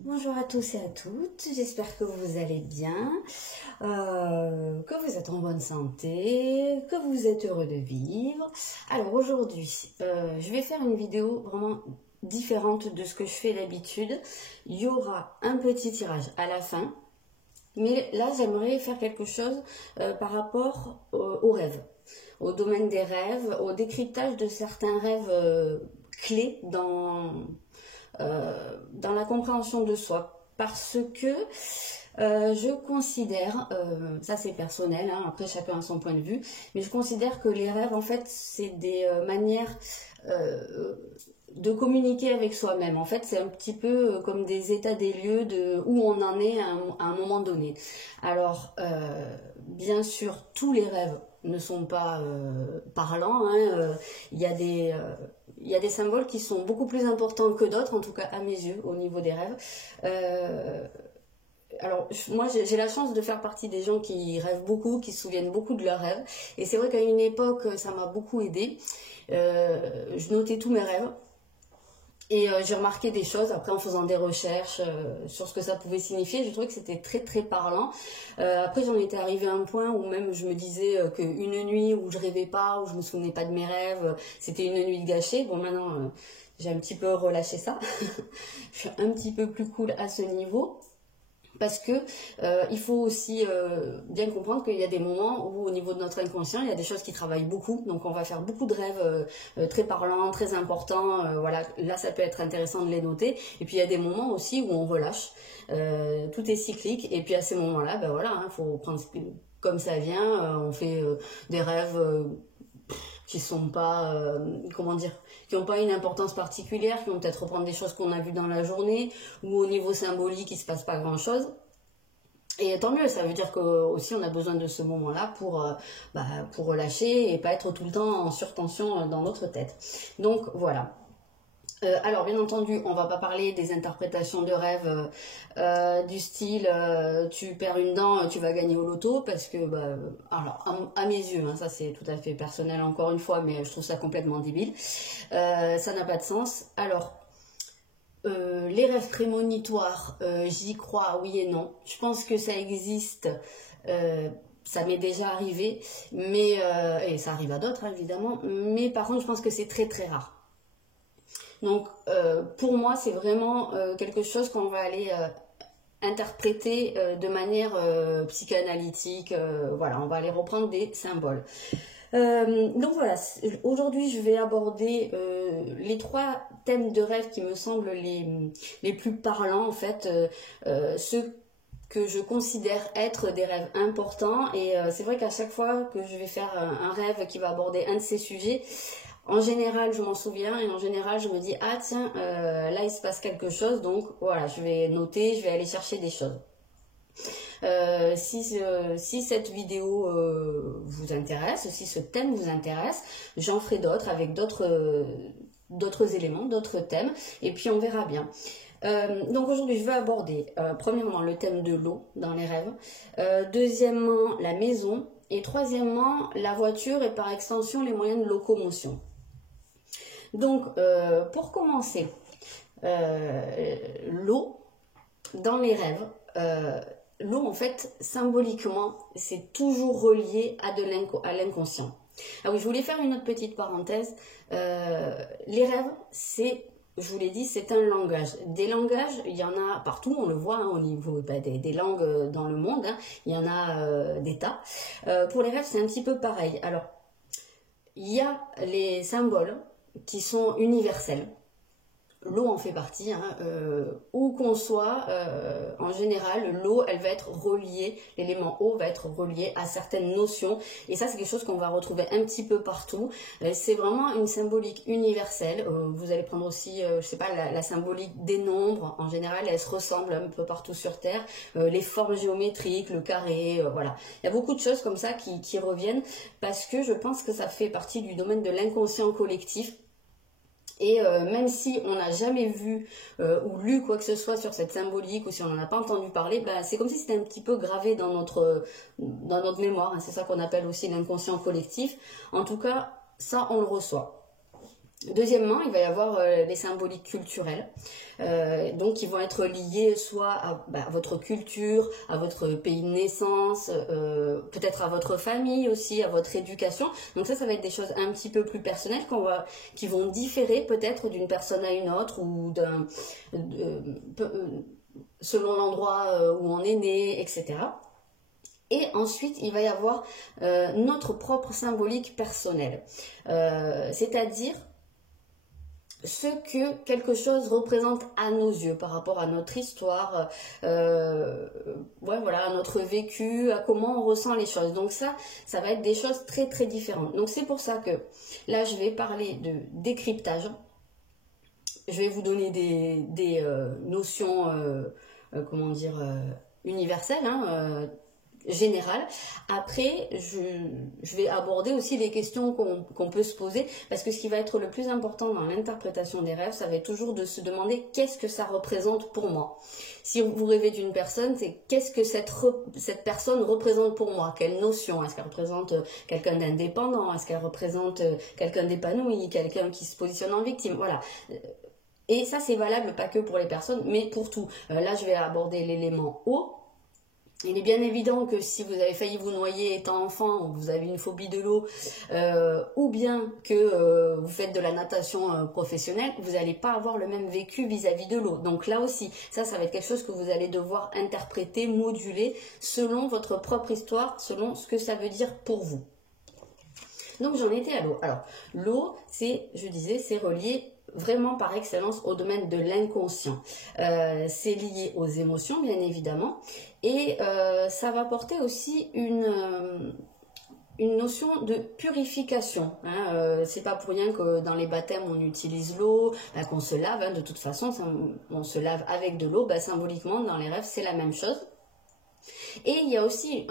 Bonjour à tous et à toutes, j'espère que vous allez bien, que vous êtes en bonne santé, que vous êtes heureux de vivre. Alors aujourd'hui, je vais faire une vidéo vraiment différente de ce que je fais d'habitude. Il y aura un petit tirage à la fin, mais là j'aimerais faire quelque chose par rapport aux rêves, au domaine des rêves, au décryptage de certains rêves clés dans la compréhension de soi, parce que je considère, ça c'est personnel, hein, après chacun a son point de vue, mais je considère que les rêves en fait c'est des manières de communiquer avec soi-même. En fait, c'est un petit peu comme des états des lieux de où on en est à un moment donné. Alors, bien sûr, tous les rêves ne sont pas parlants. Hein, il y a des symboles qui sont beaucoup plus importants que d'autres, en tout cas à mes yeux, au niveau des rêves. Alors, moi, j'ai la chance de faire partie des gens qui rêvent beaucoup, qui se souviennent beaucoup de leurs rêves. Et c'est vrai qu'à une époque, ça m'a beaucoup aidée. Je notais tous mes rêves. Et j'ai remarqué des choses après en faisant des recherches sur ce que ça pouvait signifier. Je trouvais que c'était très très parlant. Après j'en étais arrivée à un point où même je me disais qu'une nuit où je rêvais pas, où je me souvenais pas de mes rêves, c'était une nuit gâchée. Bon maintenant j'ai un petit peu relâché ça. Je suis un petit peu plus cool à ce niveau. Parce que il faut aussi bien comprendre qu'il y a des moments où au niveau de notre inconscient, il y a des choses qui travaillent beaucoup. Donc on va faire beaucoup de rêves très parlants, très importants. Voilà, là ça peut être intéressant de les noter. Et puis il y a des moments aussi où on relâche. Tout est cyclique. Et puis à ces moments-là, ben voilà, hein, faut prendre comme ça vient. On fait des rêves qui sont pas, comment dire, qui n'ont pas une importance particulière, qui vont peut-être reprendre des choses qu'on a vues dans la journée, ou au niveau symbolique, il se passe pas grand-chose. Et tant mieux, ça veut dire que aussi on a besoin de ce moment-là pour relâcher et pas être tout le temps en surtension dans notre tête. Donc voilà. Alors bien entendu, on va pas parler des interprétations de rêves du style tu perds une dent, tu vas gagner au loto, parce que alors à mes yeux, hein, ça c'est tout à fait personnel encore une fois, mais je trouve ça complètement débile. Ça n'a pas de sens. Alors les rêves prémonitoires, j'y crois oui et non. Je pense que ça existe. Ça m'est déjà arrivé, mais et ça arrive à d'autres hein, évidemment. Mais par contre, je pense que c'est très très rare. Donc pour moi, c'est vraiment quelque chose qu'on va aller interpréter de manière psychanalytique. Voilà, on va aller reprendre des symboles. Donc voilà, aujourd'hui je vais aborder les trois thèmes de rêve qui me semblent les plus parlants en fait, ceux que je considère être des rêves importants. Et c'est vrai qu'à chaque fois que je vais faire un rêve qui va aborder un de ces sujets, en général, je m'en souviens et en général, je me dis ah tiens, là il se passe quelque chose, donc voilà, je vais noter, je vais aller chercher des choses. Si cette vidéo vous intéresse, si ce thème vous intéresse, j'en ferai d'autres avec d'autres éléments, d'autres thèmes, et puis on verra bien. Donc aujourd'hui, je vais aborder premièrement le thème de l'eau dans les rêves, deuxièmement la maison, et troisièmement la voiture et par extension les moyens de locomotion. Donc, pour commencer, l'eau dans les rêves, l'eau en fait symboliquement c'est toujours relié à l'inconscient. Ah oui, je voulais faire une autre petite parenthèse. Les rêves, c'est, je vous l'ai dit, c'est un langage. Des langages, il y en a partout, on le voit hein, au niveau des langues dans le monde, hein, il y en a des tas. Pour les rêves, c'est un petit peu pareil. Alors, il y a les symboles qui sont universels. L'eau en fait partie, hein, où qu'on soit, en général, l'eau, elle va être reliée, l'élément eau va être relié à certaines notions, et ça c'est quelque chose qu'on va retrouver un petit peu partout. C'est vraiment une symbolique universelle. Vous allez prendre aussi, je sais pas, la symbolique des nombres, en général, elles se ressemblent un peu partout sur Terre, les formes géométriques, le carré, voilà. Il y a beaucoup de choses comme ça qui reviennent, parce que je pense que ça fait partie du domaine de l'inconscient collectif. Et même si on n'a jamais vu ou lu quoi que ce soit sur cette symbolique, ou si on n'en a pas entendu parler, ben, c'est comme si c'était un petit peu gravé dans notre mémoire, hein. C'est ça qu'on appelle aussi l'inconscient collectif. En tout cas, ça on le reçoit. Deuxièmement, il va y avoir les symboliques culturelles, donc qui vont être liés soit à votre culture, à votre pays de naissance, peut-être à votre famille aussi, à votre éducation. Donc ça va être des choses un petit peu plus personnelles qui vont différer peut-être d'une personne à une autre ou selon l'endroit où on est né, etc. Et ensuite, il va y avoir notre propre symbolique personnelle, c'est-à-dire ce que quelque chose représente à nos yeux par rapport à notre histoire, voilà, à notre vécu, à comment on ressent les choses. Donc ça va être des choses très très différentes. Donc c'est pour ça que là, je vais parler de décryptage. Je vais vous donner des notions, comment dire, universelles, hein, générale. Après, je vais aborder aussi les questions qu'on peut se poser, parce que ce qui va être le plus important dans l'interprétation des rêves, ça va être toujours de se demander qu'est-ce que ça représente pour moi. Si vous rêvez d'une personne, c'est qu'est-ce que cette personne représente pour moi, quelle notion, est-ce qu'elle représente quelqu'un d'indépendant, est-ce qu'elle représente quelqu'un d'épanoui, quelqu'un qui se positionne en victime, voilà. Et ça, c'est valable pas que pour les personnes, mais pour tout. Là, je vais aborder l'élément eau. Il est bien évident que si vous avez failli vous noyer étant enfant, ou vous avez une phobie de l'eau, ou bien que vous faites de la natation professionnelle, vous n'allez pas avoir le même vécu vis-à-vis de l'eau. Donc là aussi, ça va être quelque chose que vous allez devoir interpréter, moduler, selon votre propre histoire, selon ce que ça veut dire pour vous. Donc j'en étais à l'eau. Alors, l'eau, c'est relié vraiment par excellence au domaine de l'inconscient. C'est lié aux émotions, bien évidemment, et ça va porter aussi une notion de purification. Hein. C'est pas pour rien que dans les baptêmes on utilise l'eau, qu'on se lave, hein, de toute façon, on se lave avec de l'eau, symboliquement dans les rêves c'est la même chose. Et il y a aussi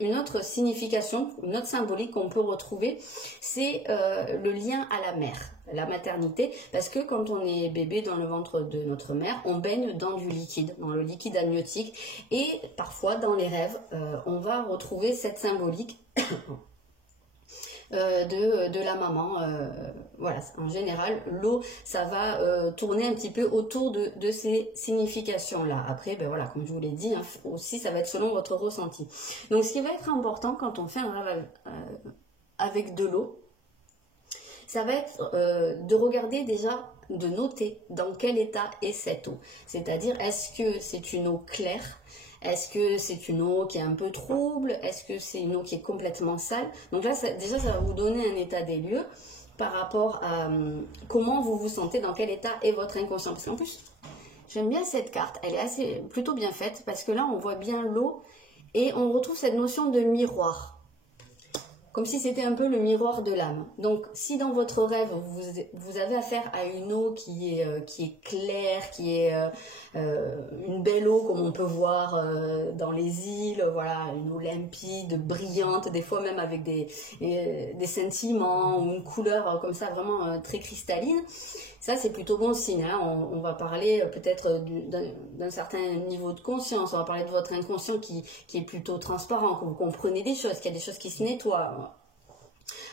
une autre signification, une autre symbolique qu'on peut retrouver, c'est le lien à la mère, la maternité, parce que quand on est bébé dans le ventre de notre mère, on baigne dans du liquide, dans le liquide amniotique, et parfois dans les rêves, on va retrouver cette symbolique de la maman. Voilà, en général, l'eau, ça va tourner un petit peu autour de ces significations-là. Après, voilà, comme je vous l'ai dit, hein, aussi, ça va être selon votre ressenti. Donc, ce qui va être important quand on fait un rêve avec de l'eau, ça va être de regarder déjà, de noter dans quel état est cette eau. C'est-à-dire, est-ce que c'est une eau claire ? Est-ce que c'est une eau qui est un peu trouble? Est-ce que c'est une eau qui est complètement sale? Donc là, déjà, ça va vous donner un état des lieux par rapport à comment vous vous sentez, dans quel état est votre inconscient. Parce qu'en plus, j'aime bien cette carte, elle est plutôt bien faite, parce que là, on voit bien l'eau et on retrouve cette notion de miroir. Comme si c'était un peu le miroir de l'âme. Donc, si dans votre rêve, vous avez affaire à une eau qui est claire, qui est une belle eau comme on peut voir dans les îles, voilà, une eau limpide, brillante, des fois même avec des scintillements ou une couleur comme ça vraiment très cristalline, ça c'est plutôt bon signe. Hein. On va parler peut-être d'un certain niveau de conscience, on va parler de votre inconscient qui est plutôt transparent, que vous comprenez des choses, qu'il y a des choses qui se nettoient.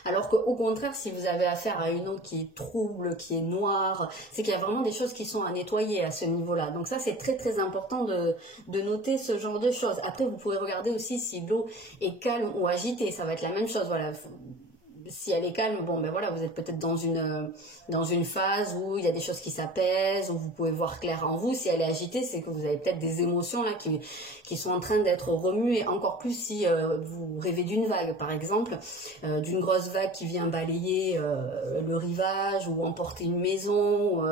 Alors qu'au contraire, si vous avez affaire à une eau qui est trouble, qui est noire, c'est qu'il y a vraiment des choses qui sont à nettoyer à ce niveau-là. Donc ça, c'est très très important de noter ce genre de choses. Après, vous pouvez regarder aussi si l'eau est calme ou agitée. Ça va être la même chose, voilà. Si elle est calme, voilà, vous êtes peut-être dans une phase où il y a des choses qui s'apaisent, où vous pouvez voir clair en vous. Si elle est agitée, c'est que vous avez peut-être des émotions là qui sont en train d'être remuées, encore plus si vous rêvez d'une vague, par exemple, d'une grosse vague qui vient balayer le rivage ou emporter une maison.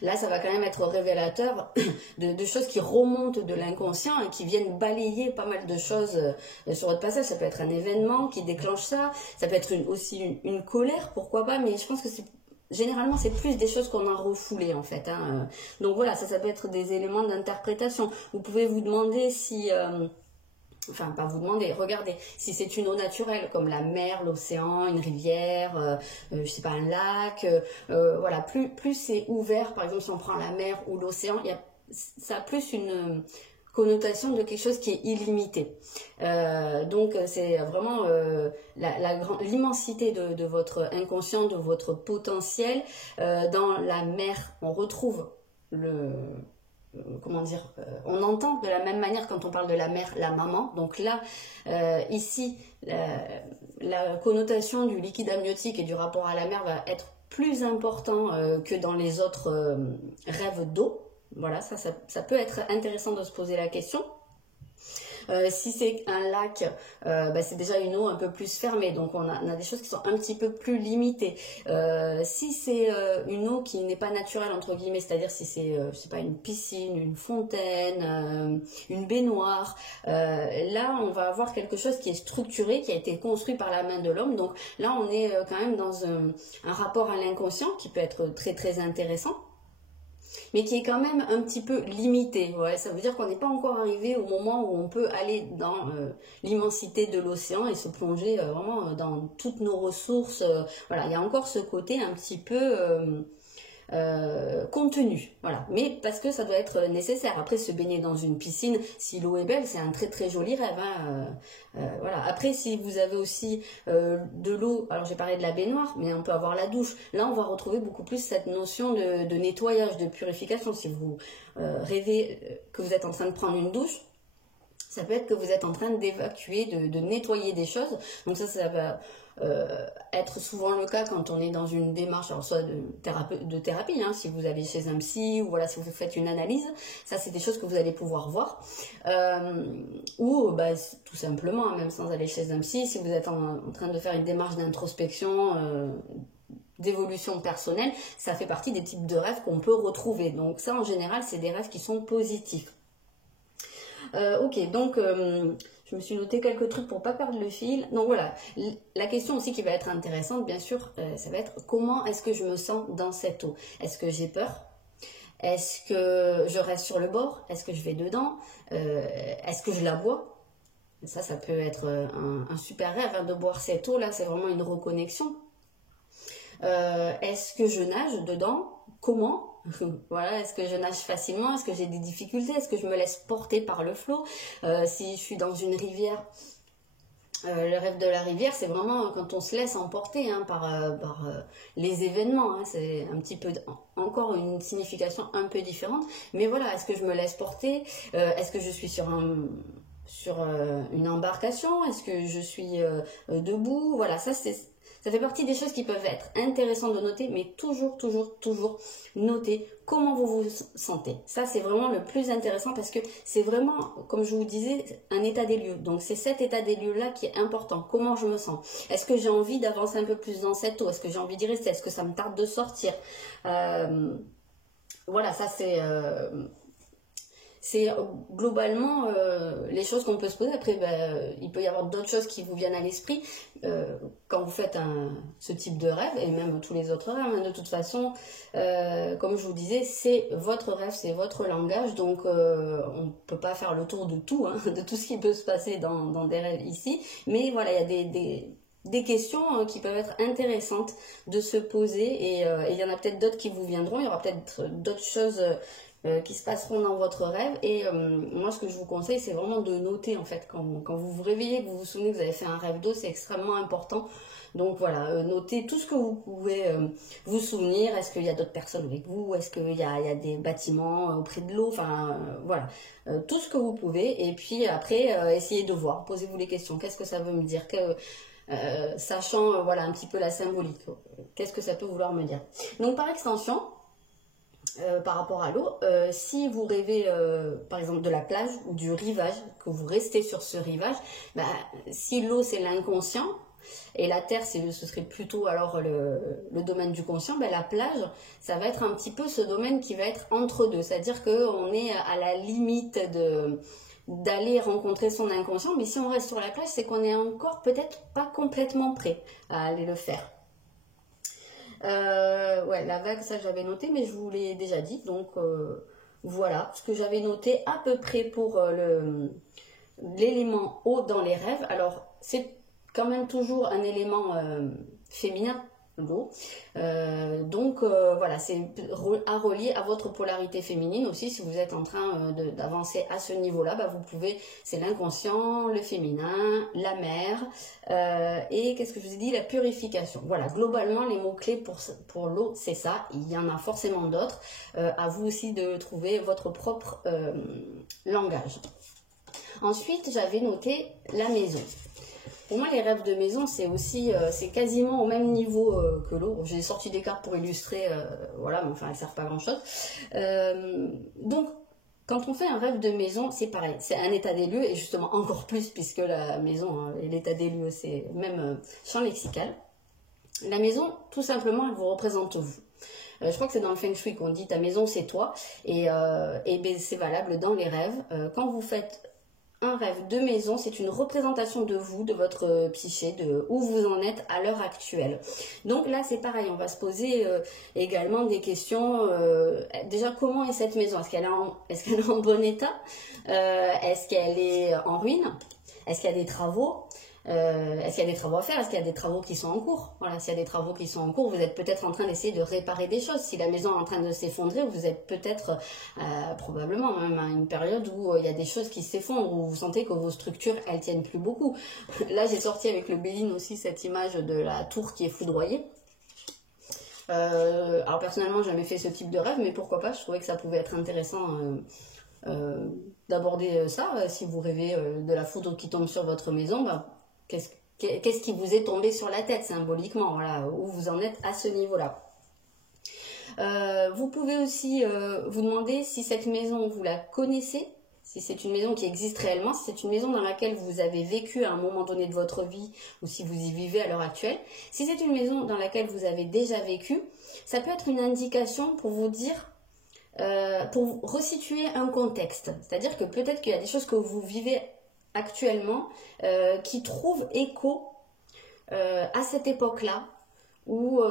Là, ça va quand même être révélateur de choses qui remontent de l'inconscient et qui viennent balayer pas mal de choses sur votre passage. Ça peut être un événement qui déclenche ça. Ça peut être aussi une colère, pourquoi pas. Mais je pense que généralement, c'est plus des choses qu'on a refoulées, en fait. Hein. Donc voilà, ça peut être des éléments d'interprétation. Vous pouvez vous demander si... Enfin, pas vous demander, regardez, si c'est une eau naturelle comme la mer, l'océan, une rivière, je sais pas, un lac, voilà, plus c'est ouvert, par exemple si on prend la mer ou l'océan, ça a plus connotation de quelque chose qui est illimité. Donc c'est vraiment l'immensité de votre inconscient, de votre potentiel. Dans la mer, on retrouve comment dire, on entend de la même manière quand on parle de la mère, la maman. Donc là, ici, la connotation du liquide amniotique et du rapport à la mère va être plus important que dans les autres rêves d'eau. Voilà, ça peut être intéressant de se poser la question. Si c'est un lac, c'est déjà une eau un peu plus fermée, donc on a des choses qui sont un petit peu plus limitées. Si c'est une eau qui n'est pas naturelle, entre guillemets, c'est-à-dire si c'est, je sais pas, une piscine, une fontaine, une baignoire, là on va avoir quelque chose qui est structuré, qui a été construit par la main de l'homme. Donc là on est quand même dans un rapport à l'inconscient qui peut être très très intéressant, mais qui est quand même un petit peu limité. Ouais, ça veut dire qu'on n'est pas encore arrivé au moment où on peut aller dans l'immensité de l'océan et se plonger vraiment dans toutes nos ressources. Voilà, il y a encore ce côté un petit peu contenu, voilà, mais parce que ça doit être nécessaire. Après, se baigner dans une piscine, si l'eau est belle, c'est un très très joli rêve, hein. Voilà. Après, si vous avez aussi de l'eau, alors j'ai parlé de la baignoire, mais on peut avoir la douche. Là, on va retrouver beaucoup plus cette notion de nettoyage, de purification. Si vous rêvez que vous êtes en train de prendre une douche, ça peut être que vous êtes en train d'évacuer, de nettoyer des choses. Donc ça va être souvent le cas quand on est dans une démarche, alors soit de thérapie, hein, si vous allez chez un psy, ou voilà, si vous faites une analyse. Ça, c'est des choses que vous allez pouvoir voir. Ou tout simplement, hein, même sans aller chez un psy, si vous êtes en train de faire une démarche d'introspection, d'évolution personnelle, ça fait partie des types de rêves qu'on peut retrouver. Donc ça, en général, c'est des rêves qui sont positifs. Ok, donc je me suis noté quelques trucs pour pas perdre le fil. Donc voilà, la question aussi qui va être intéressante, bien sûr, ça va être comment est-ce que je me sens dans cette eau? Est-ce que j'ai peur? Est-ce que je reste sur le bord? Est-ce que je vais dedans? Est-ce que je la bois? Ça peut être un super rêve, hein, de boire cette eau là, c'est vraiment une reconnexion. Est-ce que je nage dedans? Comment? Voilà, est-ce que je nage facilement? Est-ce que j'ai des difficultés? Est-ce que je me laisse porter par le flot? Si je suis dans une rivière, le rêve de la rivière, c'est vraiment quand on se laisse emporter, hein, par les événements, hein. C'est un petit peu encore une signification un peu différente. Mais voilà, est-ce que je me laisse porter? Est-ce que je suis sur une embarcation? Est-ce que je suis debout? Voilà, ça fait partie des choses qui peuvent être intéressantes de noter, mais toujours noter comment vous vous sentez. Ça, c'est vraiment le plus intéressant parce que c'est vraiment, comme je vous disais, un état des lieux. Donc, c'est cet état des lieux-là qui est important. Comment je me sens? Est-ce que j'ai envie d'avancer un peu plus dans cette eau? Est-ce que j'ai envie d'y rester? Est-ce que ça me tarde de sortir? Voilà, ça c'est globalement les choses qu'on peut se poser. Après, il peut y avoir d'autres choses qui vous viennent à l'esprit quand vous faites ce type de rêve, et même tous les autres rêves, hein. De toute façon, comme je vous disais, c'est votre rêve, c'est votre langage, donc on ne peut pas faire le tour de tout, hein, de tout ce qui peut se passer dans des rêves ici, mais voilà, il y a des questions qui peuvent être intéressantes de se poser, et il y en a peut-être d'autres qui vous viendront, il y aura peut-être d'autres choses qui se passeront dans votre rêve. Et moi, ce que je vous conseille, c'est vraiment de noter, en fait, quand vous vous réveillez, que vous vous souvenez que vous avez fait un rêve d'eau, c'est extrêmement important. Donc voilà, notez tout ce que vous pouvez vous souvenir. Est-ce qu'il y a d'autres personnes avec vous? Est-ce qu'il y a des bâtiments auprès de l'eau? Enfin, voilà, tout ce que vous pouvez. Et puis après, essayez de voir, posez-vous les questions. Qu'est-ce que ça veut me dire? Sachant voilà, un petit peu la symbolique, qu'est-ce que ça peut vouloir me dire? Donc par extension, par rapport à l'eau, si vous rêvez par exemple de la plage ou du rivage, que vous restez sur ce rivage, si l'eau c'est l'inconscient et la terre ce serait plutôt alors le domaine du conscient, la plage ça va être un petit peu ce domaine qui va être entre deux, c'est-à-dire qu'on est à la limite d'aller rencontrer son inconscient, mais si on reste sur la plage, c'est qu'on est encore peut-être pas complètement prêt à aller le faire. Ouais, la vague, ça j'avais noté, mais je vous l'ai déjà dit. Donc voilà ce que j'avais noté à peu près pour l'élément eau dans les rêves. Alors c'est quand même toujours un élément féminin, l'eau. Voilà, c'est à relier à votre polarité féminine aussi. Si vous êtes en train d'avancer à ce niveau-là, bah, vous pouvez, c'est l'inconscient, le féminin, la mer, et qu'est-ce que je vous ai dit, la purification. Voilà, globalement, les mots-clés pour l'eau, c'est ça. Il y en a forcément d'autres. À vous aussi de trouver votre propre langage. Ensuite, j'avais noté la maison. Pour moi, les rêves de maison, c'est aussi, c'est quasiment au même niveau que l'eau. J'ai sorti des cartes pour illustrer, voilà, mais enfin, elles ne servent pas à grand-chose. Donc, quand on fait un rêve de maison, c'est pareil. C'est un état des lieux, et justement encore plus, puisque la maison et l'état des lieux, c'est même champ lexical. La maison, tout simplement, elle vous représente vous. Je crois que c'est dans le Feng Shui qu'on dit ta maison c'est toi, et ben, c'est valable dans les rêves. Quand vous faites un rêve de maison, c'est une représentation de vous, de votre psyché, de où vous en êtes à l'heure actuelle. Donc là c'est pareil, on va se poser également des questions. Déjà, comment est cette maison? Est-ce qu'elle est en bon état? Est-ce qu'elle est en ruine? Est-ce qu'il y a des travaux? Est-ce qu'il y a des travaux à faire? Est-ce qu'il y a des travaux qui sont en cours? Voilà, s'il y a des travaux qui sont en cours, vous êtes peut-être en train d'essayer de réparer des choses. Si la maison est en train de s'effondrer, vous êtes peut-être probablement même à une période où il y a des choses qui s'effondrent, où vous sentez que vos structures, elles tiennent plus beaucoup. Là, j'ai sorti avec le Béline aussi cette image de la tour qui est foudroyée. Alors personnellement, j'ai jamais fait ce type de rêve, mais pourquoi pas? Je trouvais que ça pouvait être intéressant d'aborder ça. Si vous rêvez de la foudre qui tombe sur votre maison, bah, qu'est-ce qui vous est tombé sur la tête symboliquement, voilà, où vous en êtes à ce niveau-là. Vous pouvez aussi vous demander si cette maison, vous la connaissez, si c'est une maison qui existe réellement, si c'est une maison dans laquelle vous avez vécu à un moment donné de votre vie, ou si vous y vivez à l'heure actuelle. Si c'est une maison dans laquelle vous avez déjà vécu, ça peut être une indication pour vous dire, pour resituer un contexte. C'est-à-dire que peut-être qu'il y a des choses que vous vivez actuellement qui trouvent écho à cette époque-là, ou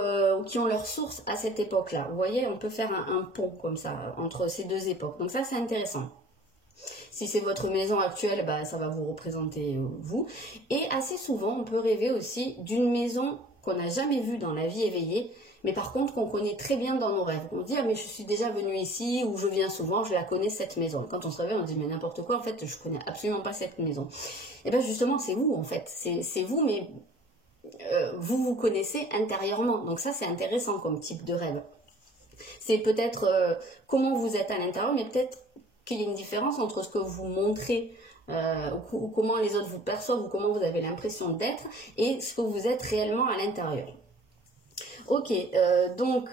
qui ont leur source à cette époque-là. Vous voyez, on peut faire un pont comme ça entre ces deux époques. Donc ça, c'est intéressant. Si c'est votre maison actuelle, bah, ça va vous représenter vous. Et assez souvent, on peut rêver aussi d'une maison qu'on n'a jamais vue dans la vie éveillée, mais par contre qu'on connaît très bien dans nos rêves. On se dit, ah mais je suis déjà venue ici, ou je viens souvent, je la connais cette maison. Quand on se réveille, on se dit, mais n'importe quoi, en fait, je connais absolument pas cette maison. Et bien justement, c'est vous, en fait. C'est vous, mais vous vous connaissez intérieurement. Donc ça, c'est intéressant comme type de rêve. C'est peut-être comment vous êtes à l'intérieur, mais peut-être qu'il y a une différence entre ce que vous montrez, ou comment les autres vous perçoivent, ou comment vous avez l'impression d'être, et ce que vous êtes réellement à l'intérieur. Ok, donc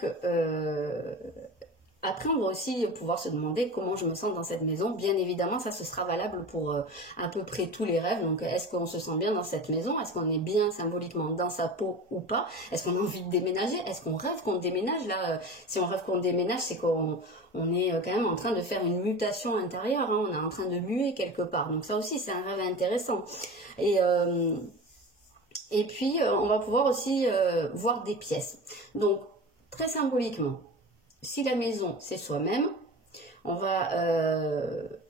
après on va aussi pouvoir se demander comment je me sens dans cette maison. Bien évidemment, ça ce sera valable pour à peu près tous les rêves. Donc est-ce qu'on se sent bien dans cette maison? Est-ce qu'on est bien symboliquement dans sa peau ou pas? Est-ce qu'on a envie de déménager? Est-ce qu'on rêve qu'on déménage? Là, si on rêve qu'on déménage, c'est qu'on est quand même en train de faire une mutation intérieure, hein. On est en train de muer quelque part. Donc ça aussi, c'est un rêve intéressant. Et puis, on va pouvoir aussi voir des pièces. Donc, très symboliquement, si la maison, c'est soi-même, on va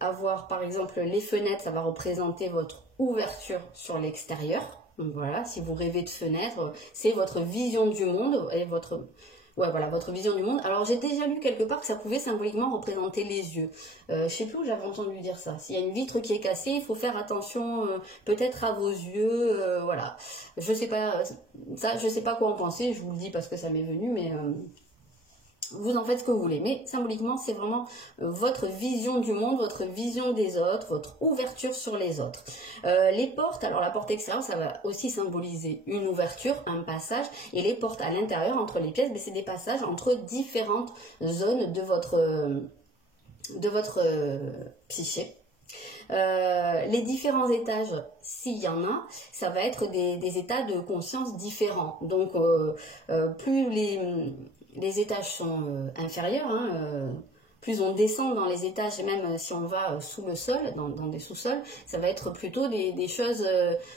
avoir, par exemple, les fenêtres, ça va représenter votre ouverture sur l'extérieur. Donc voilà, si vous rêvez de fenêtres, c'est votre vision du monde et votre... Ouais, voilà, votre vision du monde. Alors, j'ai déjà lu quelque part que ça pouvait symboliquement représenter les yeux. Je sais plus où j'avais entendu dire ça. S'il y a une vitre qui est cassée, il faut faire attention peut-être à vos yeux. Voilà. Je sais pas, ça, je sais pas quoi en penser. Je vous le dis parce que ça m'est venu, mais vous en faites ce que vous voulez. Mais symboliquement, c'est vraiment votre vision du monde, votre vision des autres, votre ouverture sur les autres. Les portes, alors la porte extérieure, ça va aussi symboliser une ouverture, un passage. Et les portes à l'intérieur, entre les pièces, c'est des passages entre différentes zones de votre psyché. Les différents étages, s'il y en a, ça va être des états de conscience différents. Donc, plus les étages sont inférieurs, hein, plus on descend dans les étages, et même si on va sous le sol, dans des sous-sols, ça va être plutôt des choses,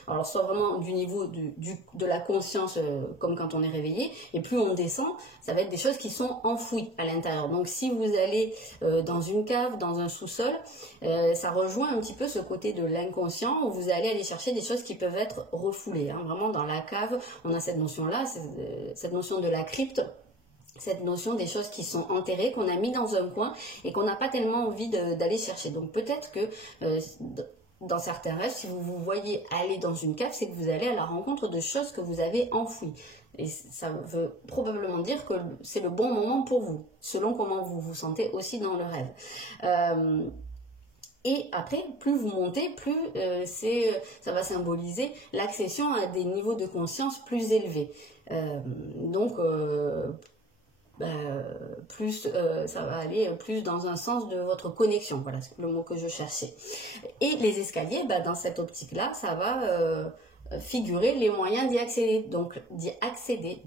alors soit vraiment du niveau de la conscience, comme quand on est réveillé, et plus on descend, ça va être des choses qui sont enfouies à l'intérieur. Donc si vous allez dans une cave, dans un sous-sol, ça rejoint un petit peu ce côté de l'inconscient, où vous allez aller chercher des choses qui peuvent être refoulées. Hein. Vraiment dans la cave, on a cette notion-là, cette notion de la crypte, cette notion des choses qui sont enterrées, qu'on a mis dans un coin et qu'on n'a pas tellement envie d'aller chercher. Donc peut-être que dans certains rêves, si vous vous voyez aller dans une cave, c'est que vous allez à la rencontre de choses que vous avez enfouies. Et ça veut probablement dire que c'est le bon moment pour vous, selon comment vous vous sentez aussi dans le rêve. Et après, plus vous montez, plus ça va symboliser l'accession à des niveaux de conscience plus élevés. Plus ça va aller plus dans un sens de votre connexion, voilà le mot que je cherchais. Et les escaliers, dans cette optique-là, ça va figurer les moyens d'y accéder.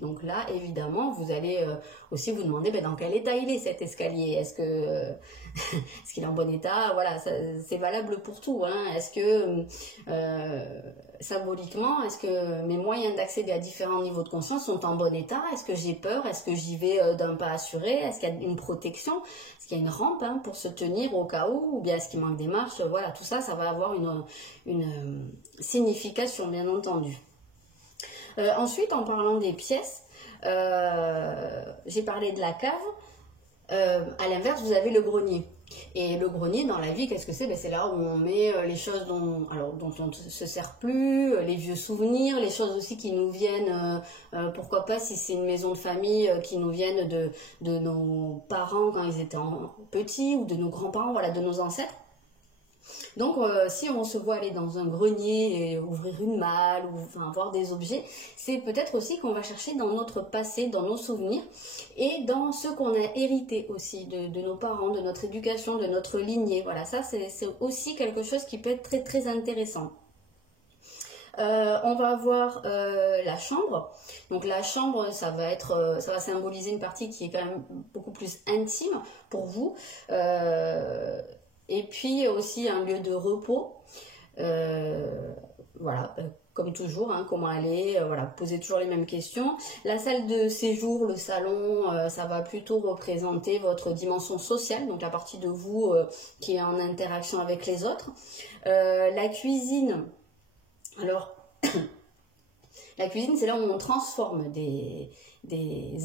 Donc là, évidemment, vous allez aussi vous demander dans quel état il est cet escalier. Est-ce qu'il est en bon état? Voilà, c'est valable pour tout. Hein. Est-ce que symboliquement, est-ce que mes moyens d'accéder à différents niveaux de conscience sont en bon état? Est-ce que j'ai peur? Est-ce que j'y vais d'un pas assuré? Est-ce qu'il y a une protection? Est-ce qu'il y a une rampe pour se tenir au cas où? Ou bien est-ce qu'il manque des marches? Voilà, tout ça, ça va avoir une signification, bien entendu. Ensuite, en parlant des pièces, j'ai parlé de la cave. À l'inverse, vous avez le grenier. Et le grenier, dans la vie, qu'est-ce que c'est? C'est là où on met les choses dont on ne se sert plus, les vieux souvenirs, les choses aussi qui nous viennent, pourquoi pas si c'est une maison de famille, qui nous viennent de nos parents quand ils étaient petits, ou de nos grands-parents, voilà, de nos ancêtres. Donc, si on se voit aller dans un grenier et ouvrir une malle, ou voir des objets, c'est peut-être aussi qu'on va chercher dans notre passé, dans nos souvenirs, et dans ce qu'on a hérité aussi de nos parents, de notre éducation, de notre lignée. Voilà, ça c'est aussi quelque chose qui peut être très très intéressant. On va avoir la chambre. Donc la chambre, ça va symboliser une partie qui est quand même beaucoup plus intime pour vous. Et puis aussi un lieu de repos. Voilà, comme toujours, comment aller, voilà, poser toujours les mêmes questions. La salle de séjour, le salon, ça va plutôt représenter votre dimension sociale, donc la partie de vous qui est en interaction avec les autres. La cuisine, alors la cuisine, c'est là où on transforme des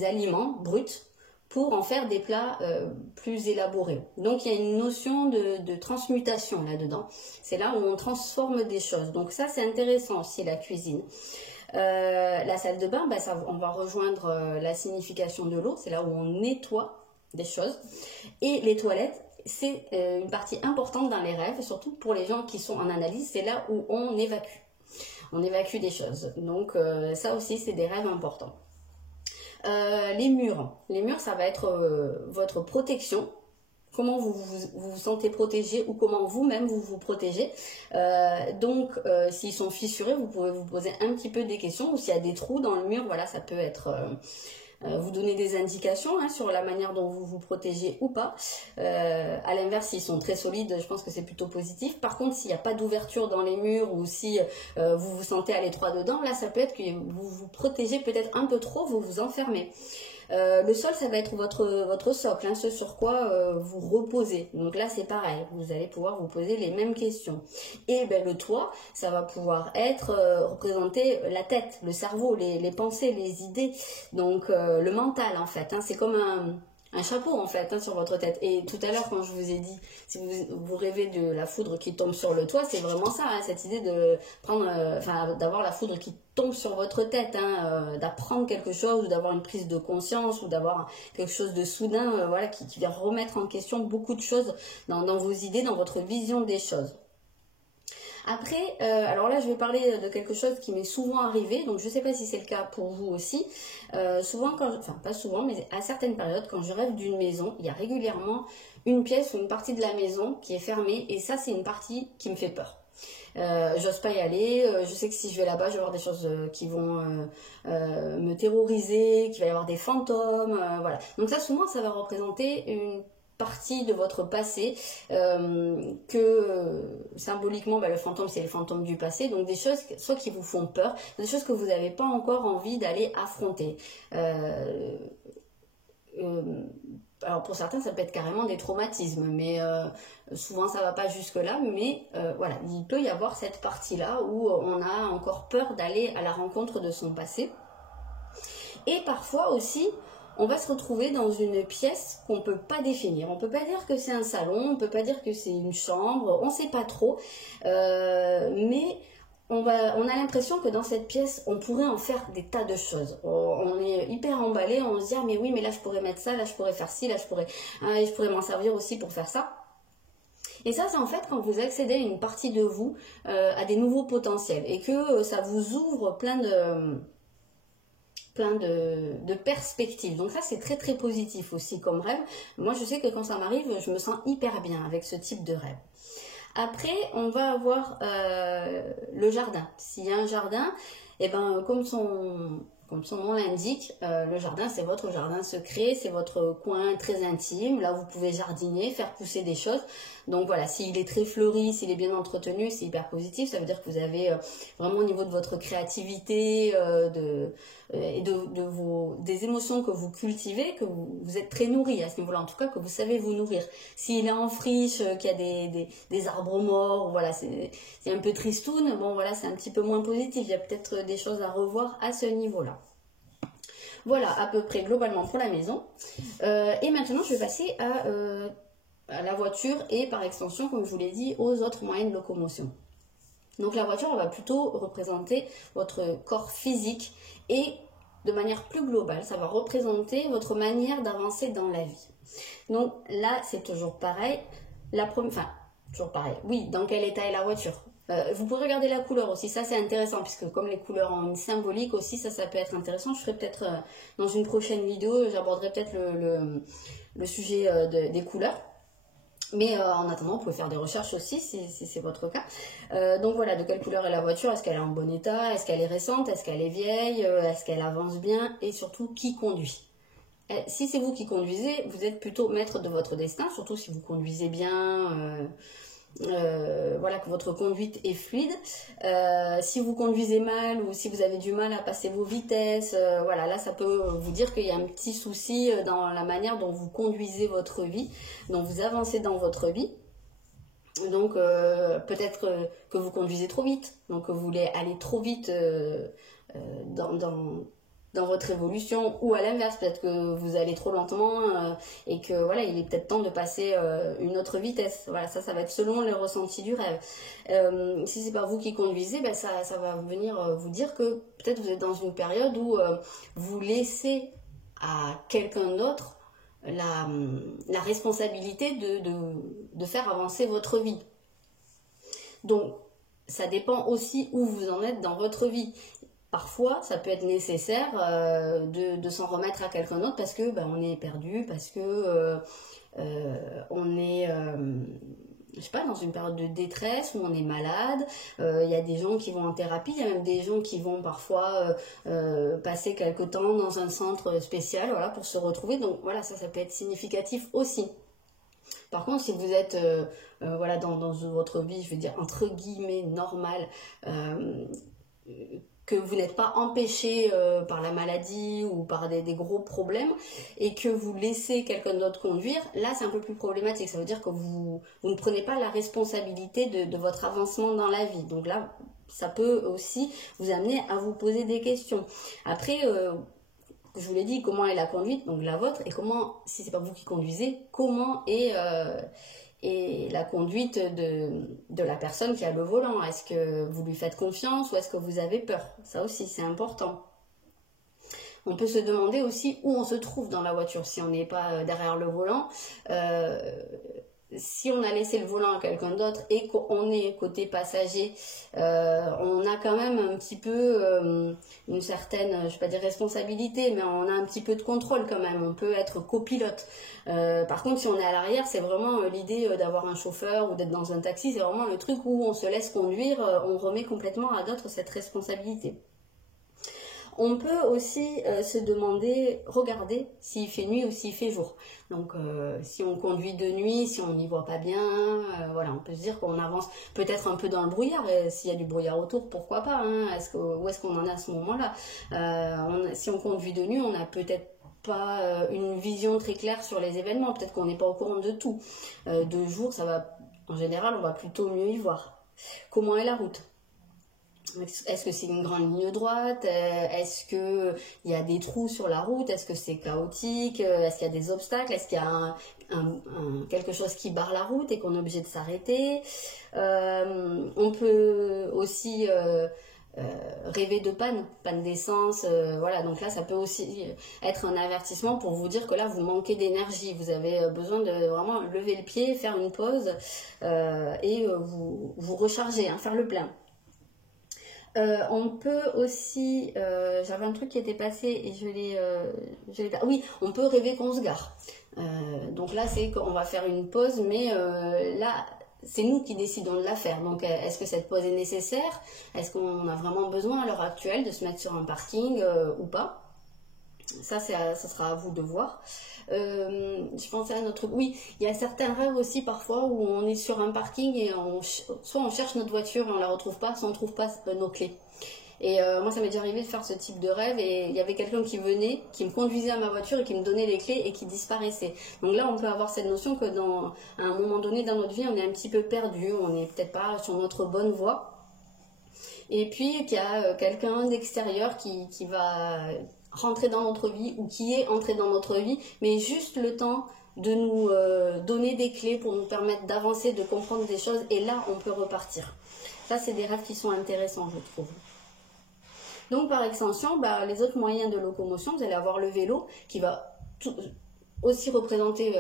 aliments bruts pour en faire des plats plus élaborés. Donc il y a une notion de transmutation là-dedans. C'est là où on transforme des choses. Donc ça, c'est intéressant aussi, la cuisine. La salle de bain, on va rejoindre la signification de l'eau. C'est là où on nettoie des choses. Et les toilettes, c'est une partie importante dans les rêves, surtout pour les gens qui sont en analyse. C'est là où on évacue. On évacue des choses. Donc ça aussi, c'est des rêves importants. Les murs, ça va être votre protection, comment vous vous sentez protégé ou comment vous-même vous vous protégez. Donc s'ils sont fissurés, vous pouvez vous poser un petit peu des questions, ou s'il y a des trous dans le mur, voilà, ça peut être vous donner des indications sur la manière dont vous vous protégez ou pas. À l'inverse, s'ils sont très solides, je pense que c'est plutôt positif. Par contre, s'il n'y a pas d'ouverture dans les murs, ou si vous vous sentez à l'étroit dedans, là ça peut être que vous vous protégez peut-être un peu trop, vous vous enfermez. Le sol, ça va être votre socle, ce sur quoi vous reposez. Donc là, c'est pareil, vous allez pouvoir vous poser les mêmes questions. Et le toit, ça va pouvoir être représenter la tête, le cerveau, les pensées, les idées, donc le mental en fait. C'est comme un chapeau en fait sur votre tête. Et tout à l'heure, quand je vous ai dit, si vous rêvez de la foudre qui tombe sur le toit, c'est vraiment ça, cette idée de prendre, d'avoir la foudre qui tombe sur votre tête, d'apprendre quelque chose, ou d'avoir une prise de conscience, ou d'avoir quelque chose de soudain, voilà, qui vient remettre en question beaucoup de choses dans vos idées, dans votre vision des choses. Après, alors là, je vais parler de quelque chose qui m'est souvent arrivé, donc je ne sais pas si c'est le cas pour vous aussi. Souvent, pas souvent, mais à certaines périodes, quand je rêve d'une maison, il y a régulièrement une pièce ou une partie de la maison qui est fermée, et ça, c'est une partie qui me fait peur. J'ose pas y aller, je sais que si je vais là-bas, je vais avoir des choses qui vont me terroriser, qu'il va y avoir des fantômes, voilà. Donc ça, souvent, ça va représenter partie de votre passé symboliquement le fantôme c'est le fantôme du passé, donc des choses soit qui vous font peur, des choses que vous n'avez pas encore envie d'aller affronter. Alors pour certains ça peut être carrément des traumatismes, mais souvent ça va pas jusque là, mais voilà, il peut y avoir cette partie là où on a encore peur d'aller à la rencontre de son passé. Et parfois aussi on va se retrouver dans une pièce qu'on ne peut pas définir. On ne peut pas dire que c'est un salon, on ne peut pas dire que c'est une chambre, on ne sait pas trop. Mais on a l'impression que dans cette pièce, on pourrait en faire des tas de choses. On est hyper emballé, on se dit « Ah mais oui, mais là je pourrais mettre ça, là je pourrais faire ci, là je pourrais m'en servir aussi pour faire ça ». Et ça, c'est en fait quand vous accédez à une partie de vous, à des nouveaux potentiels, et que ça vous ouvre plein de perspectives. Donc ça, c'est très très positif aussi comme rêve. Moi, je sais que quand ça m'arrive, je me sens hyper bien avec ce type de rêve. Après, on va avoir le jardin. S'il y a un jardin, et ben comme son nom l'indique, le jardin, c'est votre jardin secret, c'est votre coin très intime. Là, vous pouvez jardiner, faire pousser des choses. Donc voilà, s'il est très fleuri, s'il est bien entretenu, c'est hyper positif. Ça veut dire que vous avez vraiment au niveau de votre créativité, des émotions que vous cultivez, que vous êtes très nourri à ce niveau-là, en tout cas que vous savez vous nourrir. S'il est en friche, qu'il y a des arbres morts, voilà, c'est un peu tristoun, bon voilà, c'est un petit peu moins positif. Il y a peut-être des choses à revoir à ce niveau-là. Voilà à peu près globalement pour la maison. Et maintenant, je vais passer à la voiture et par extension, comme je vous l'ai dit, aux autres moyens de locomotion. Donc la voiture, on va plutôt représenter votre corps physique et de manière plus globale, ça va représenter votre manière d'avancer dans la vie. Donc là, c'est toujours pareil. Toujours pareil. Oui, dans quel état est la voiture ? Vous pouvez regarder la couleur aussi, ça c'est intéressant, puisque comme les couleurs ont une symbolique aussi, ça peut être intéressant. Je ferai peut-être dans une prochaine vidéo, j'aborderai peut-être le sujet des couleurs. Mais en attendant, vous pouvez faire des recherches aussi si c'est votre cas. Donc voilà, de quelle couleur est la voiture? Est-ce qu'elle est en bon état? Est-ce qu'elle est récente? Est-ce qu'elle est vieille? Est-ce qu'elle avance bien? Et surtout, qui conduit? Si c'est vous qui conduisez, vous êtes plutôt maître de votre destin, surtout si vous conduisez bien, voilà, que votre conduite est fluide. Si vous conduisez mal ou si vous avez du mal à passer vos vitesses, voilà, là ça peut vous dire qu'il y a un petit souci dans la manière dont vous conduisez votre vie, dont vous avancez dans votre vie. Donc peut-être que vous conduisez trop vite, donc vous voulez aller trop vite dans votre évolution, ou à l'inverse, peut-être que vous allez trop lentement et que voilà, il est peut-être temps de passer une autre vitesse. Voilà, ça va être selon le ressenti du rêve. Si c'est pas vous qui conduisez, ben ça va venir vous dire que peut-être vous êtes dans une période où vous laissez à quelqu'un d'autre la responsabilité de faire avancer votre vie. Donc ça dépend aussi où vous en êtes dans votre vie. Parfois, ça peut être nécessaire de s'en remettre à quelqu'un d'autre parce que on est perdu, parce que on est, je sais pas, dans une période de détresse où on est malade. Il y a des gens qui vont en thérapie, il y a même des gens qui vont parfois passer quelque temps dans un centre spécial, voilà, pour se retrouver. Donc voilà, ça peut être significatif aussi. Par contre, si vous êtes voilà, dans votre vie, je veux dire entre guillemets normale, que vous n'êtes pas empêché par la maladie ou par des gros problèmes et que vous laissez quelqu'un d'autre conduire, là c'est un peu plus problématique. Ça veut dire que vous ne prenez pas la responsabilité de votre avancement dans la vie. Donc là, ça peut aussi vous amener à vous poser des questions. Après, je vous l'ai dit, comment est la conduite, donc la vôtre, et comment, si c'est pas vous qui conduisez, comment est la conduite de la personne qui a le volant. Est-ce que vous lui faites confiance ou est-ce que vous avez peur? Ça aussi, c'est important. On peut se demander aussi où on se trouve dans la voiture. Si on n'est pas derrière le volant, si on a laissé le volant à quelqu'un d'autre et qu'on est côté passager, on a quand même un petit peu une certaine, je vais pas dire responsabilité, mais on a un petit peu de contrôle quand même. On peut être copilote. Par contre, si on est à l'arrière, c'est vraiment l'idée d'avoir un chauffeur ou d'être dans un taxi. C'est vraiment le truc où on se laisse conduire, on remet complètement à d'autres cette responsabilité. On peut aussi se demander, regarder s'il fait nuit ou s'il fait jour. Donc si on conduit de nuit, si on n'y voit pas bien, voilà, on peut se dire qu'on avance peut-être un peu dans le brouillard. Et s'il y a du brouillard autour, pourquoi pas, hein, où est-ce qu'on en est à ce moment-là? Si on conduit de nuit, on n'a peut-être pas une vision très claire sur les événements. Peut-être qu'on n'est pas au courant de tout. De jour, ça va, en général, on va plutôt mieux y voir. Comment est la route? Est-ce que c'est une grande ligne droite? Est-ce qu'il y a des trous sur la route? Est-ce que c'est chaotique? Est-ce qu'il y a des obstacles? Est-ce qu'il y a quelque chose qui barre la route et qu'on est obligé de s'arrêter? On peut aussi rêver de panne d'essence, voilà, donc là ça peut aussi être un avertissement pour vous dire que là vous manquez d'énergie, vous avez besoin de vraiment lever le pied, faire une pause et vous recharger, hein, faire le plein. On peut aussi, j'avais un truc qui était passé et oui, on peut rêver qu'on se gare. Donc là, c'est qu'on va faire une pause, mais là, c'est nous qui décidons de la faire. Donc, est-ce que cette pause est nécessaire? Est-ce qu'on a vraiment besoin à l'heure actuelle de se mettre sur un parking ou pas? Ça sera à vous de voir. Je pensais à notre truc. Oui, il y a certains rêves aussi parfois où on est sur un parking et soit on cherche notre voiture et on la retrouve pas, soit on trouve pas nos clés. Et moi, ça m'est déjà arrivé de faire ce type de rêve et il y avait quelqu'un qui venait, qui me conduisait à ma voiture et qui me donnait les clés et qui disparaissait. Donc là, on peut avoir cette notion que à un moment donné dans notre vie, on est un petit peu perdu, on n'est peut-être pas sur notre bonne voie. Et puis, qu'il y a quelqu'un d'extérieur qui va rentrer dans notre vie ou qui est entré dans notre vie, mais juste le temps de nous donner des clés pour nous permettre d'avancer, de comprendre des choses et là, on peut repartir. Ça, c'est des rêves qui sont intéressants, je trouve. Donc, par extension, les autres moyens de locomotion, vous allez avoir le vélo qui va aussi représenter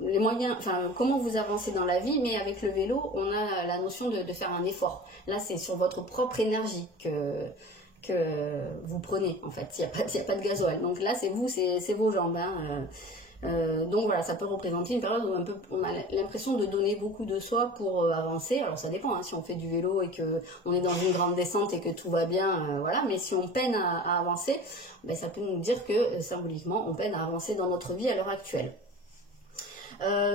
les moyens, enfin, comment vous avancez dans la vie, mais avec le vélo, on a la notion de faire un effort. Là, c'est sur votre propre énergie que vous prenez, en fait. Il n'y a pas de gasoil. Donc là, c'est vous, c'est vos jambes. Hein. Donc voilà, ça peut représenter une période où on a l'impression de donner beaucoup de soi pour avancer. Alors ça dépend, hein, si on fait du vélo et qu'on est dans une grande descente et que tout va bien, voilà. Mais si on peine à avancer, ça peut nous dire que symboliquement, on peine à avancer dans notre vie à l'heure actuelle.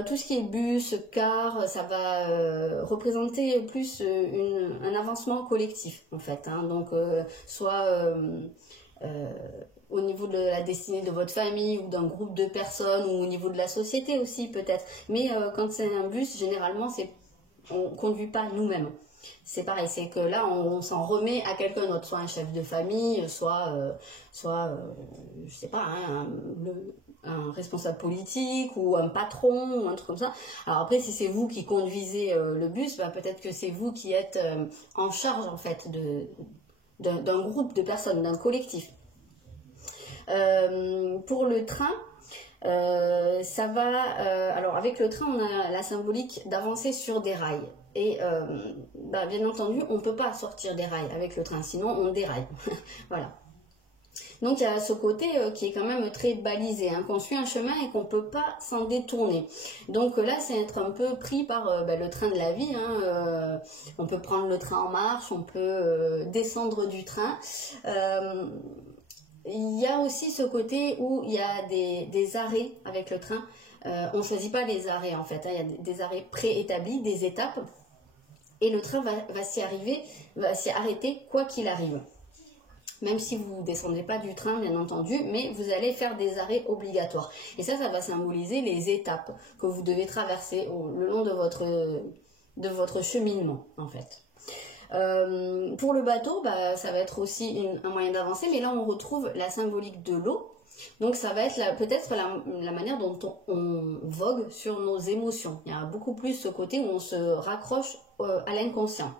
Tout ce qui est bus, car, ça va représenter plus un avancement collectif en fait. Hein. Donc soit au niveau de la destinée de votre famille ou d'un groupe de personnes ou au niveau de la société aussi peut-être. Mais quand c'est un bus, généralement on conduit pas nous-mêmes. C'est pareil, c'est que là on s'en remet à quelqu'un d'autre, soit un chef de famille, soit je sais pas, hein, un responsable politique ou un patron ou un truc comme ça. Alors après, si c'est vous qui conduisez le bus, peut-être que c'est vous qui êtes en charge en fait d'un groupe de personnes, d'un collectif. Pour le train, ça va. Alors avec le train, on a la symbolique d'avancer sur des rails. Et bien entendu, on ne peut pas sortir des rails avec le train, sinon on déraille. Voilà. Donc il y a ce côté qui est quand même très balisé, hein, qu'on suit un chemin et qu'on ne peut pas s'en détourner. Donc là, c'est être un peu pris par le train de la vie. Hein, on peut prendre le train en marche, on peut descendre du train. Il y a aussi ce côté où il y a des arrêts avec le train. On ne choisit pas les arrêts en fait, hein, il y a des arrêts préétablis, des étapes. Et le train va s'y arrêter quoi qu'il arrive. Même si vous ne descendez pas du train, bien entendu, mais vous allez faire des arrêts obligatoires. Et ça va symboliser les étapes que vous devez traverser le long de votre cheminement, en fait. Pour le bateau, ça va être aussi un moyen d'avancer, mais là, on retrouve la symbolique de l'eau. Donc, ça va être peut-être la manière dont on vogue sur nos émotions. Il y a beaucoup plus ce côté où on se raccroche à l'inconscient.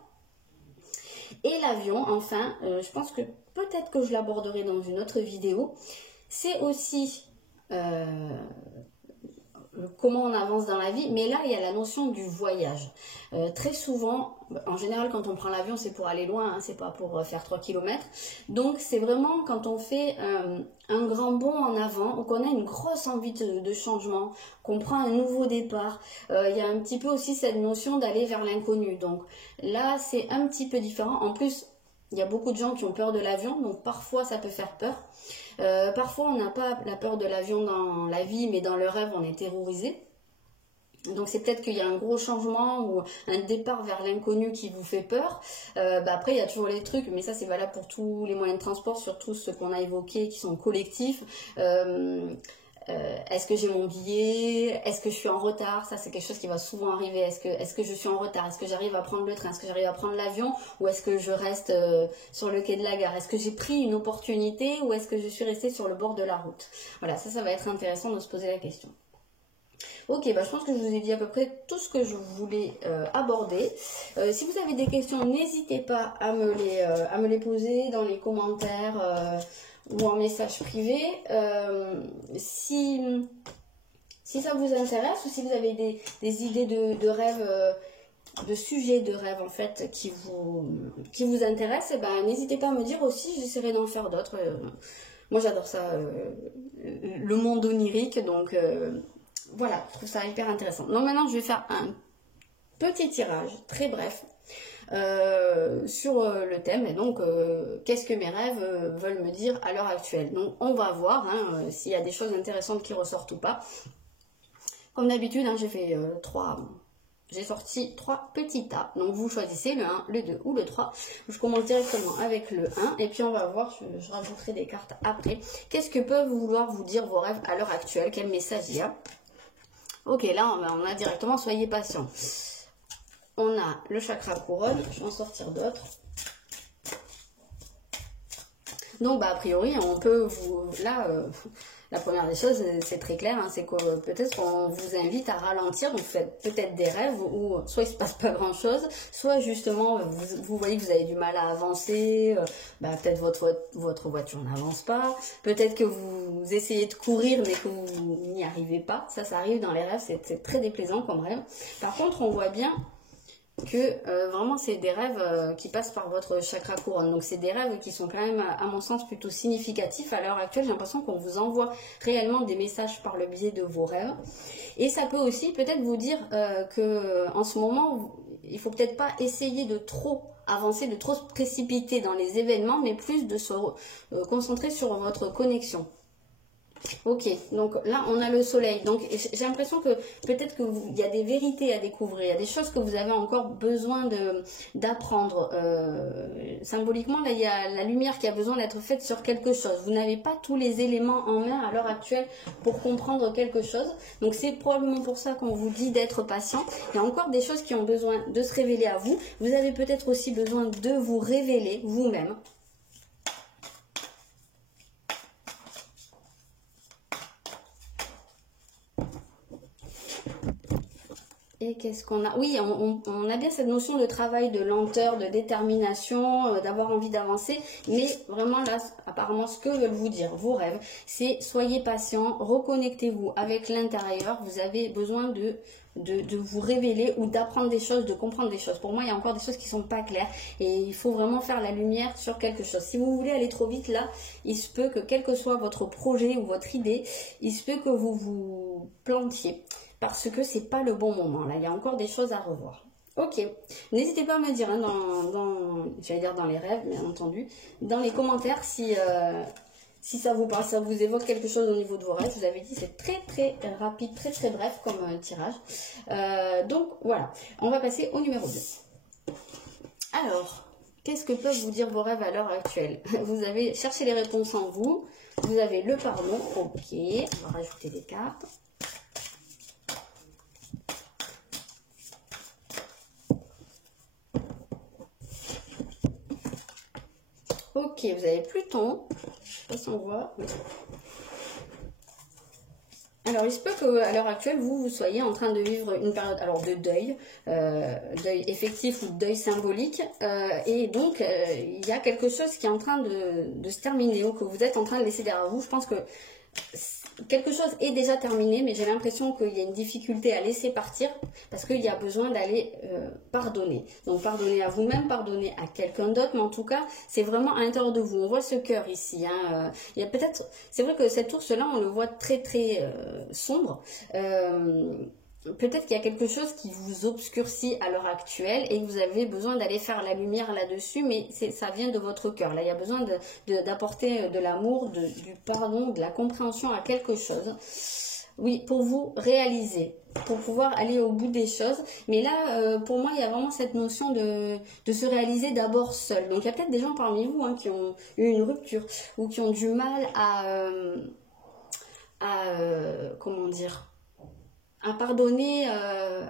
Et l'avion, enfin, je pense que peut-être que je l'aborderai dans une autre vidéo, c'est aussi comment on avance dans la vie, mais là il y a la notion du voyage. Très souvent, en général quand on prend l'avion c'est pour aller loin, hein, c'est pas pour faire 3 km, donc c'est vraiment quand on fait un grand bond en avant ou qu'on a une grosse envie de changement, qu'on prend un nouveau départ. Il y a un petit peu aussi cette notion d'aller vers l'inconnu, donc là c'est un petit peu différent. En plus Il y a beaucoup de gens qui ont peur de l'avion, donc parfois ça peut faire peur. Parfois on n'a pas la peur de l'avion dans la vie, mais dans le rêve on est terrorisé. Donc c'est peut-être qu'il y a un gros changement ou un départ vers l'inconnu qui vous fait peur. Après il y a toujours les trucs, mais ça c'est valable pour tous les moyens de transport, surtout ceux qu'on a évoqués qui sont collectifs. Est-ce que j'ai mon billet? Est-ce que je suis en retard? Ça c'est quelque chose qui va souvent arriver. Est-ce que je suis en retard? Est-ce que j'arrive à prendre le train? Est-ce que j'arrive à prendre l'avion? Ou est-ce que je reste sur le quai de la gare? Est-ce que j'ai pris une opportunité ou est-ce que je suis restée sur le bord de la route? Voilà, ça va être intéressant de se poser la question. Ok, je pense que je vous ai dit à peu près tout ce que je voulais aborder. Si vous avez des questions, n'hésitez pas à me les poser dans les commentaires ou en message privé. Si ça vous intéresse ou si vous avez des idées de rêves, de sujets de rêve en fait qui vous intéressent, n'hésitez pas à me dire aussi, j'essaierai d'en faire d'autres. Moi j'adore ça, le monde onirique, donc... Voilà, je trouve ça hyper intéressant. Donc maintenant, je vais faire un petit tirage, très bref, sur le thème. Et donc, qu'est-ce que mes rêves veulent me dire à l'heure actuelle? Donc, on va voir s'il y a des choses intéressantes qui ressortent ou pas. Comme d'habitude, j'ai sorti 3 petits tas. Donc, vous choisissez le 1, le 2 ou le 3. Je commence directement avec le 1. Et puis, on va voir, je rajouterai des cartes après. Qu'est-ce que peuvent vouloir vous dire vos rêves à l'heure actuelle? Quel message il y a? Ok, là on a directement soyez patient. On a le chakra couronne, je vais en sortir d'autres. Donc a priori on peut la première des choses c'est très clair, c'est que peut-être qu'on vous invite à ralentir, donc vous faites peut-être des rêves où soit il se passe pas grand chose, soit justement vous voyez que vous avez du mal à avancer, peut-être votre voiture n'avance pas, peut-être que vous essayez de courir mais que vous n'y arrivez pas, ça arrive dans les rêves, c'est très déplaisant comme rêve. Par contre on voit bien que vraiment c'est des rêves qui passent par votre chakra couronne, donc c'est des rêves qui sont quand même à mon sens plutôt significatifs. À l'heure actuelle j'ai l'impression qu'on vous envoie réellement des messages par le biais de vos rêves, et ça peut aussi peut-être vous dire que en ce moment il faut peut-être pas essayer de trop avancer, de trop se précipiter dans les événements, mais plus de se concentrer sur votre connexion. Ok, donc là on a le soleil, donc j'ai l'impression que peut-être qu'il y a des vérités à découvrir, il y a des choses que vous avez encore besoin d'apprendre. Symboliquement, là il y a la lumière qui a besoin d'être faite sur quelque chose. Vous n'avez pas tous les éléments en main à l'heure actuelle pour comprendre quelque chose, donc c'est probablement pour ça qu'on vous dit d'être patient. Il y a encore des choses qui ont besoin de se révéler à vous. Vous avez peut-être aussi besoin de vous révéler vous-même. Et qu'est-ce qu'on a? Oui, on a bien cette notion de travail, de lenteur, de détermination, d'avoir envie d'avancer. Mais vraiment là, apparemment, ce que veulent vous dire vos rêves, c'est soyez patient, reconnectez-vous avec l'intérieur. Vous avez besoin de vous révéler ou d'apprendre des choses, de comprendre des choses. Pour moi, il y a encore des choses qui sont pas claires et il faut vraiment faire la lumière sur quelque chose. Si vous voulez aller trop vite, là, il se peut que quel que soit votre projet ou votre idée, il se peut que vous vous plantiez. Parce que c'est pas le bon moment. Là, il y a encore des choses à revoir. Ok. N'hésitez pas à me dire, j'allais dire dans les rêves, bien entendu, dans les commentaires si ça vous parle, ça vous évoque quelque chose au niveau de vos rêves. Je vous avais dit, c'est très très rapide, très très bref comme tirage. Donc voilà. On va passer au numéro 2. Alors, qu'est-ce que peuvent vous dire vos rêves à l'heure actuelle? Vous avez cherché les réponses en vous. Vous avez le pardon. Ok. On va rajouter des cartes. Ok, vous avez Pluton. Je sais pas si on voit. Oui. Alors, il se peut qu'à l'heure actuelle, vous soyez en train de vivre une période de deuil, deuil effectif ou deuil symbolique. Et donc, il y a quelque chose qui est en train de se terminer ou que vous êtes en train de laisser derrière vous. Je pense que quelque chose est déjà terminé, mais j'ai l'impression qu'il y a une difficulté à laisser partir parce qu'il y a besoin d'aller pardonner. Donc pardonner à vous-même, pardonner à quelqu'un d'autre, mais en tout cas, c'est vraiment à l'intérieur de vous. On voit ce cœur ici. Il y a peut-être, c'est vrai que cet ours-là, on le voit très très sombre. peut-être qu'il y a quelque chose qui vous obscurcit à l'heure actuelle et que vous avez besoin d'aller faire la lumière là-dessus, mais ça vient de votre cœur. Là, il y a besoin d'apporter de l'amour, du pardon, de la compréhension à quelque chose. Oui, pour vous réaliser, pour pouvoir aller au bout des choses. Mais là, pour moi, il y a vraiment cette notion de se réaliser d'abord seul. Donc, il y a peut-être des gens parmi vous hein, qui ont eu une rupture ou qui ont du mal comment dire, à pardonner,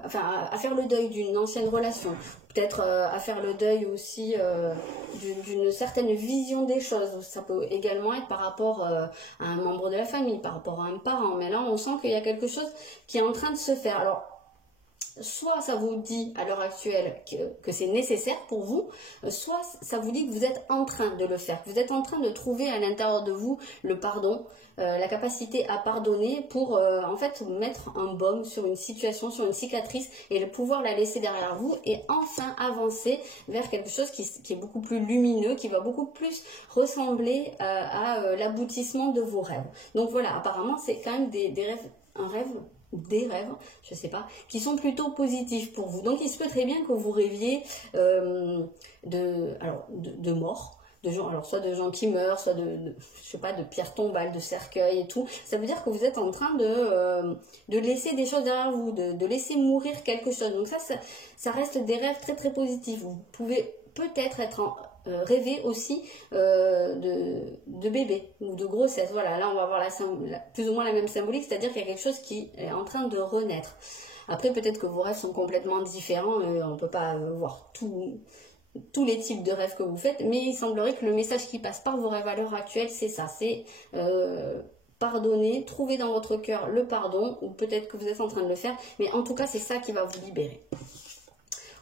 enfin à faire le deuil d'une ancienne relation, peut-être à faire le deuil aussi d'une certaine vision des choses. Ça peut également être par rapport à un membre de la famille, par rapport à un parent, mais là on sent qu'il y a quelque chose qui est en train de se faire. Alors soit ça vous dit à l'heure actuelle que c'est nécessaire pour vous, soit ça vous dit que vous êtes en train de le faire, que vous êtes en train de trouver à l'intérieur de vous le pardon, la capacité à pardonner pour en fait mettre un baume sur une situation, sur une cicatrice et pouvoir la laisser derrière vous et enfin avancer vers quelque chose qui est beaucoup plus lumineux, qui va beaucoup plus ressembler à l'aboutissement de vos rêves. Donc voilà, apparemment c'est quand même des rêves, des rêves, je sais pas, qui sont plutôt positifs pour vous. Donc il se peut très bien que vous rêviez de mort, de gens, alors soit de gens qui meurent, soit je sais pas, de pierres tombales, de cercueils et tout. Ça veut dire que vous êtes en train de laisser des choses derrière vous, de laisser mourir quelque chose. Donc ça reste des rêves très très positifs. Vous pouvez peut-être rêver aussi de bébé ou de grossesse. Voilà, là on va avoir plus ou moins la même symbolique, c'est-à-dire qu'il y a quelque chose qui est en train de renaître. Après peut-être que vos rêves sont complètement différents, on ne peut pas voir tous les types de rêves que vous faites, mais il semblerait que le message qui passe par vos rêves à l'heure actuelle, c'est ça, c'est pardonner, trouver dans votre cœur le pardon, ou peut-être que vous êtes en train de le faire, mais en tout cas c'est ça qui va vous libérer.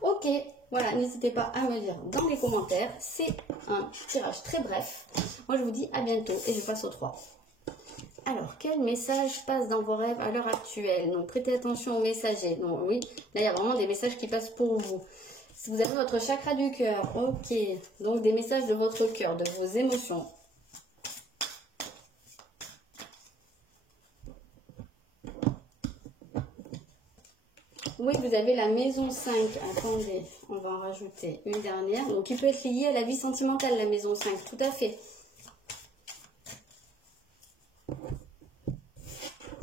Ok, voilà, n'hésitez pas à me dire dans les commentaires, c'est un tirage très bref. Moi je vous dis à bientôt et je passe au 3. Alors, quel message passe dans vos rêves à l'heure actuelle? Donc prêtez attention aux messagers. Donc oui, là il y a vraiment des messages qui passent pour vous. Si vous avez votre chakra du cœur, ok, donc des messages de votre cœur, de vos émotions. Oui, vous avez la maison 5. Attendez, on va en rajouter une dernière. Donc, il peut être lié à la vie sentimentale, la maison 5. Tout à fait.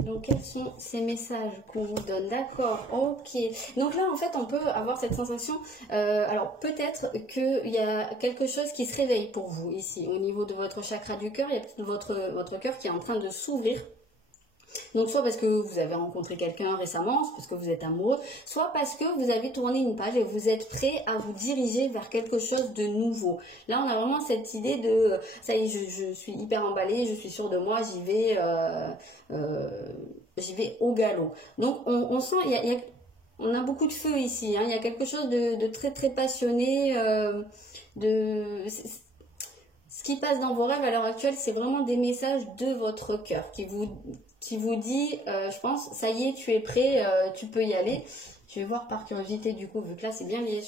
Donc, quels sont ces messages qu'on vous donne? D'accord, ok. Donc là, en fait, on peut avoir cette sensation... alors, peut-être qu'il y a quelque chose qui se réveille pour vous, ici. Au niveau de votre chakra du cœur, il y a peut-être votre cœur qui est en train de s'ouvrir. Donc soit parce que vous avez rencontré quelqu'un récemment, parce que vous êtes amoureux, soit parce que vous avez tourné une page et vous êtes prêt à vous diriger vers quelque chose de nouveau. Là on a vraiment cette idée de, ça y est, je suis hyper emballée, je suis sûre de moi, j'y vais au galop. Donc on sent, on a beaucoup de feu ici, hein, il y a quelque chose de très très passionné, ce qui passe dans vos rêves à l'heure actuelle, c'est vraiment des messages de votre cœur qui vous dit, je pense, ça y est, tu es prêt, tu peux y aller. Je vais voir par curiosité du coup, vu que là c'est bien lié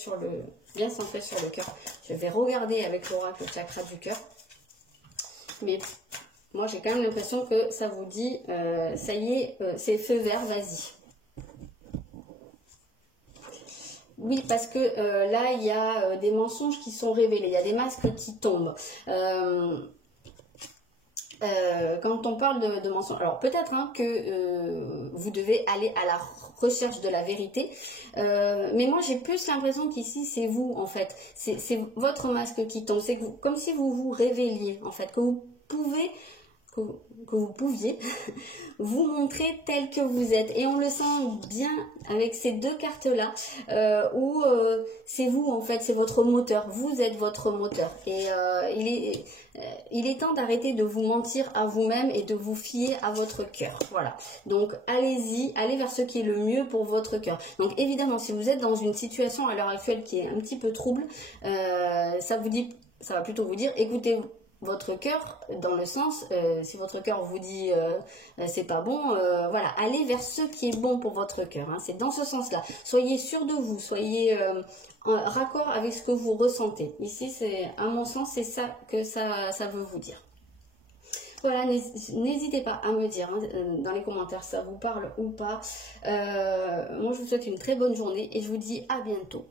bien centré sur le cœur. Je vais regarder avec l'oracle le chakra du cœur. Mais moi j'ai quand même l'impression que ça vous dit, ça y est, c'est feu vert, vas-y. Oui, parce que là, il y a des mensonges qui sont révélés, il y a des masques qui tombent. Quand on parle de mensonges, alors peut-être hein, que vous devez aller à la recherche de la vérité, mais moi j'ai plus l'impression qu'ici c'est vous en fait, c'est votre masque qui tombe, c'est comme si vous vous révéliez en fait, que vous pouviez vous montrer tel que vous êtes. Et on le sent bien avec ces deux cartes-là, où c'est vous en fait, c'est votre moteur. Vous êtes votre moteur. Et il est temps d'arrêter de vous mentir à vous-même et de vous fier à votre cœur. Voilà. Donc allez-y, allez vers ce qui est le mieux pour votre cœur. Donc évidemment, si vous êtes dans une situation à l'heure actuelle qui est un petit peu trouble, ça va plutôt vous dire, écoutez votre cœur, dans le sens, si votre cœur vous dit c'est pas bon, voilà, allez vers ce qui est bon pour votre cœur, hein, c'est dans ce sens-là. Soyez sûr de vous, soyez en raccord avec ce que vous ressentez. Ici, à mon sens, c'est ça que ça veut vous dire. Voilà, n'hésitez pas à me dire dans les commentaires si ça vous parle ou pas. Moi, je vous souhaite une très bonne journée et je vous dis à bientôt.